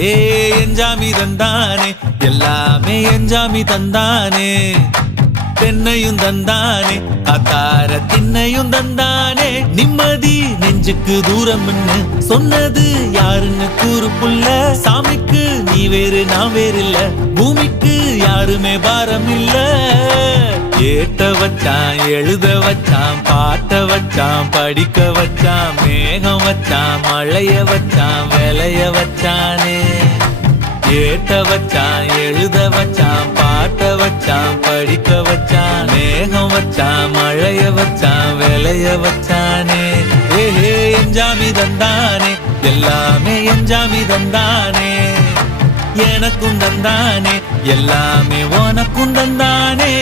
ஏ எஞ்சாமி தந்தானே எல்லாமே எஞ்சாமி தந்தானே தென்னையும் தந்தானே காத்தார திண்ணையும் தந்தானே நிம்மதி நெஞ்சுக்கு தூரம்னு சொன்னது யாருன்னு கூறு புள்ள சாமிக்கு நீ வேறு நான் வேறு இல்ல பூமிக்கு யாருமே பாரம் இல்ல ஏட்ட வச்சான் எழுத வச்சான் பாட்ட வச்சான் படிக்க வச்சான் மேகம் வச்சான் மழைய வச்சான் விளைய வச்சானே ஏட்ட வச்சான் எழுத வச்சான் பாட்ட வச்சான் படிக்க வச்சான் மேகம் வச்சான் மழைய வச்சான் விளைய வச்சானே ஏஹே எஞ்சாமி தந்தானே எல்லாமே எஞ்சாமி தந்தானே எனக்கும் தந்தானே எல்லாமே உனக்கும் தந்தானே